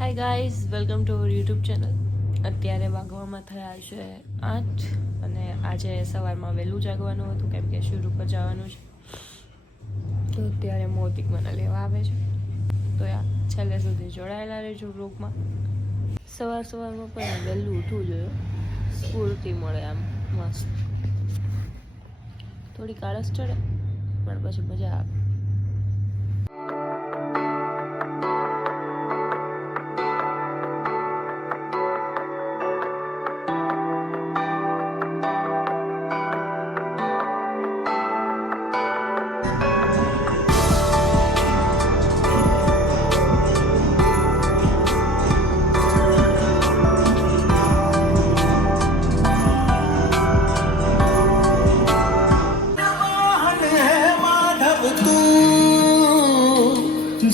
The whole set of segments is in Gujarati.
Hi guys, welcome to our YouTube channel. અત્યારે વાગવામાં થયા છે 8 અને આજે સવારમાં વહેલું જાગવાનું હતું કેમ કે શૂટ ઉપર જવાનું છે. તો અત્યારે મોતિક મને લેવા આવે છે. તો છેલ્લે સુધી જોડાયેલા રહેજો બ્લોગમાં. સવારમાં પણ વહેલું ઉઠવું જોઈએ, સ્ફૂર્તિ મળે આમ મસ્ત. થોડી આળસ ચડે પણ પછી મજા આવે.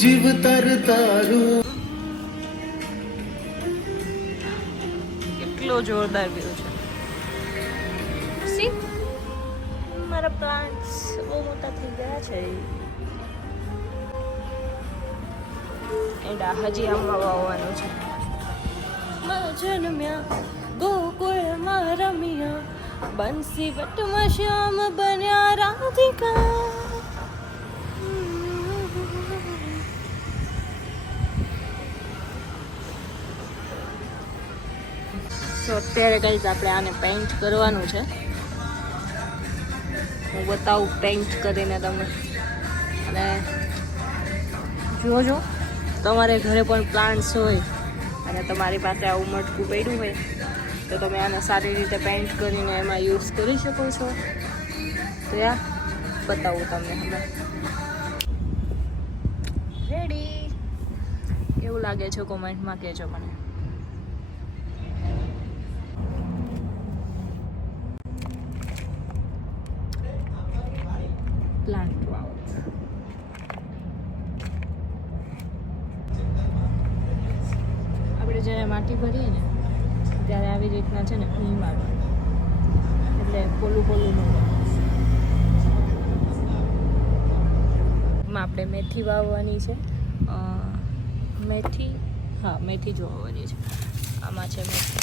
જીવતર તારું કેટલો જોરદાર વ્યૂ છે. સી મારા પ્લાન્ટ્સ બહુ મોટા થઈ ગયા છે એડા હજી આમાં વાવવાનું છે. જન્મ્યા ગોકુળમાં રમ્યા, બંસી વટમાં શ્યામ બન્યા રાધિકા. તો અત્યારે કહીશ આપણે આને પેઇન્ટ કરવાનું છે. હું બતાવું પેઇન્ટ કરીને તમને. અને જોજો તમારે ઘરે પણ પ્લાન્ટ્સ હોય અને તમારી પાસે આવું મટકું પડ્યું હોય તો તમે આને સારી રીતે પેઇન્ટ કરીને એમાં યુઝ કરી શકો છો. તો બતાવું તમને હવે. રેડી કેવું લાગે છે કોમેન્ટમાં કહેજો મને. પ્લાન્ટ વાવ આપણે જ્યારે માટી ભરીએ ને ત્યારે આવી રીતના છે ને ભૂંઈ મારવાનું, એટલે પોલું ન એમાં આપણે મેથી વાવવાની છે. મેથી જ વાવવાની છે. આમાં છે મેથી,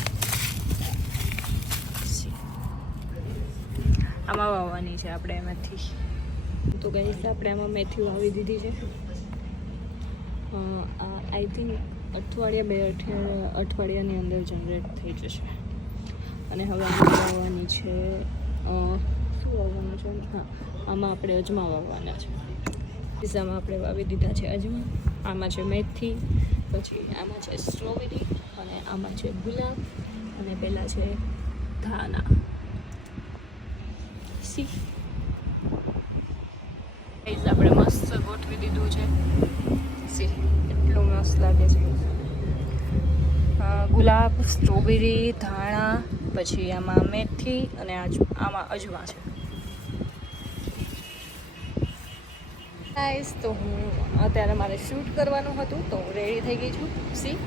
આમાં વાવવાની છે આપણે મેથી. તો ગાઈસ આપણે આમાં મેથી વાવી દીધી છે. આઈ થિંક અઠવાડિયાની અંદર જનરેટ થઈ જશે. અને હવે આમાં વાવવાની છે શું વાવવાનું છે? આમાં આપણે અજમા વાવવાના છે. પીઝામાં આપણે વાવી દીધા છે અજમા. આમાં છે મેથી, પછી આમાં છે સ્ટ્રોબેરી, અને આમાં છે ગુલાબ, અને પેલા છે ધાના. સી આપણે મસ્ત ગોઠવી દીધું છે. સી એટલું મસ્ત લાગે છે. ગુલાબ, સ્ટ્રોબેરી, ધાણા, પછી આમાં મેથી અને આમાં અજમા છે. ગાઈસ, તો હું અત્યારે મારે શૂટ કરવાનું હતું તો હું રેડી થઈ ગઈ છું. સી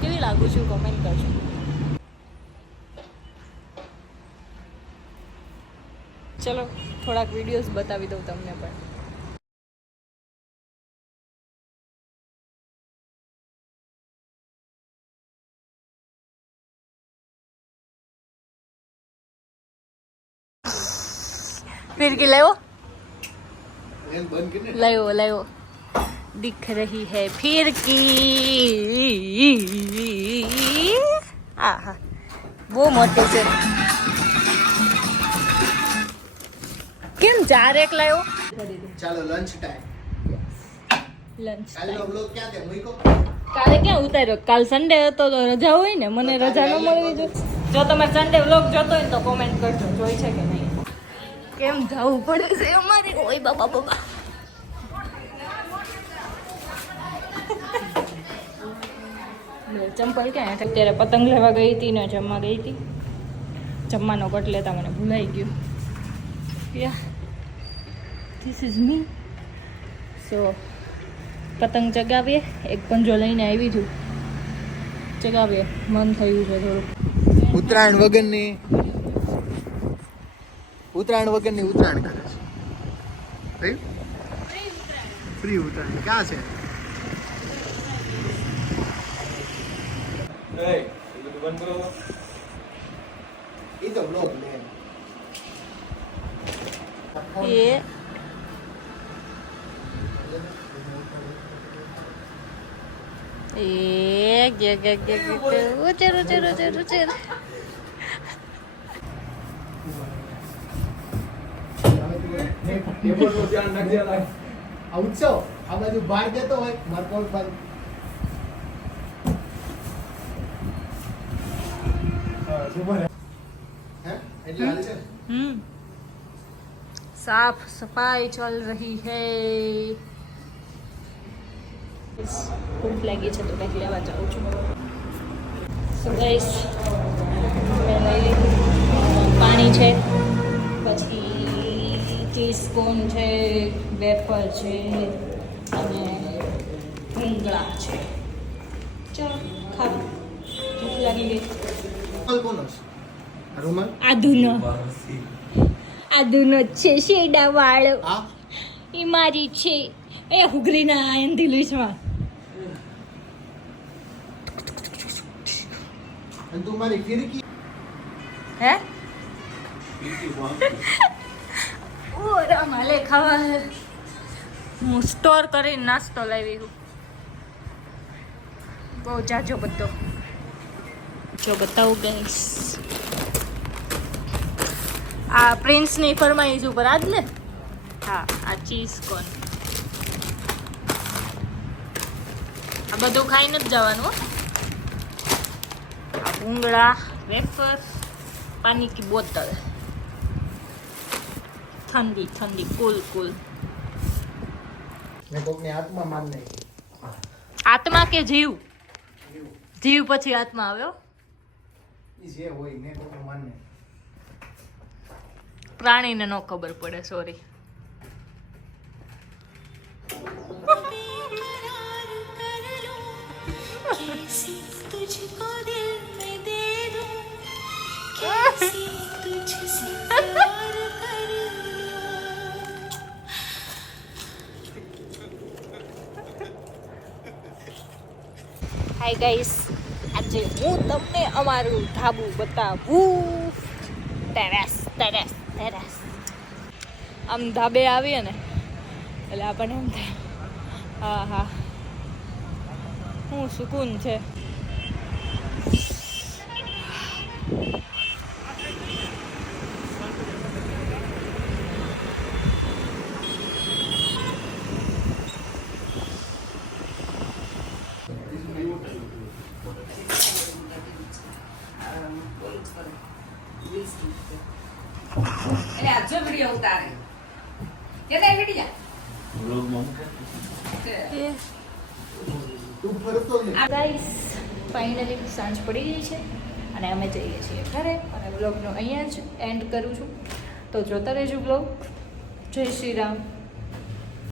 કેવી લાગુ છું કોમેન્ટ કરજો. ચલો થોડાક વિડીયોઝ બતાવી દઉં તમને પણ. ફિરકી લાયો दिख रही है फिरकी. आहा બહુ મોટી છે. કેમ 4 એક લાયો? ચાલો લંચ ટાઈમ. લંચ કાલનો વ્લોગ ક્યાં છે મૂકો? કાલે ક્યાં ઉતાર્યો? કાલ સન્ડે હતો તો રજા હોય ને, મને રજા ન મળવી જોઈએ. જો તમે સન્ડે વ્લોગ જોતો હોય તો કોમેન્ટ કરજો જોઈ છે કે નહીં. કેમ જવું પડે છે અમારે? ઓય બાબા ચંપલ ક્યાં? અત્યારે પતંગ લેવા ગઈ હતી ને જમવા ગઈ હતી. જમવાનો કટ લેતા મને ભૂલાઈ ગયું. ધીસ ઇઝ મી. સો પતંગ ચગાવીએ. એક પંજો લઈને આવી છું, ચગાવીએ. મન થયું છે થોડું. ઉત્તરાયણ વગરની ઉત્તરાયણ કરે છે. ફ્રી ઉત્તરાયણ ક્યાં છે? એ તો બ્લોગ લે એ ઉચર આ ઉત્સવ આ બાજુ બહાર જતો હોય મારકોટ બાજુ એટલે હાલ છે साफ सफाई चल रही है ભૂખ લાગી છે તો કંઈક લેવા જાઉં છું સો ગાઈસ મેં લઈ લીધું પાણી છે પછી ટીસ્પૂન છે વેફર છે અને ભૂંગળા છે ચાલો ખાવ ભૂખ લાગી ગઈ કોનો છે રૂમાલ આદુનો છે શેડા વાળો આ એ મારી છે એ હુગરીના ઇંગ્લિશમાં અને તું મારી ફિરકી હે ઓ રમાલે ખાવા હું સ્ટોર કરીને નાસ્તો લાવી છું બહુ જાજો બધો જો બતાવું ગઈશ આ પ્રિન્સની ફરમાઈશ ઉપર આજ ને હા આ ચીઝ કોન આ બધું ખાઈને જ જવાનું હો. આ ભૂંગળા વેફર પાણી કી બોતલ ઠંડી ઠંડી કુલ કુલ મેં કોકની હાથમાં માન નહીં આત્મા કે જીવ જીવ પછી આત્મા આવ્યો ઈ જે હોય મેં કોકનું માન નહીં પ્રાણીને ન ખબર પડે સોરી હાય ગાઈસ આજે હું તમને અમારું ધાબુ બતાવું ટેરેસ ટેરેસ ટેરેસ આમ ધાબે આવીએ ને એટલે આપણને એમ થાય હા હા શું સુકૂન છે આજે વિડિયો ઉતારે કેને વિડિયા તું ફરતો નહીં ગાઈસ ફાઇનલી સાંજ પડી ગઈ છે અને અમે જઈએ છીએ ઘરે અને વ્લોગનો અહીંયા જ એન્ડ કરું છું તો જોતા રહેજો વ્લોગ જય શ્રી રામ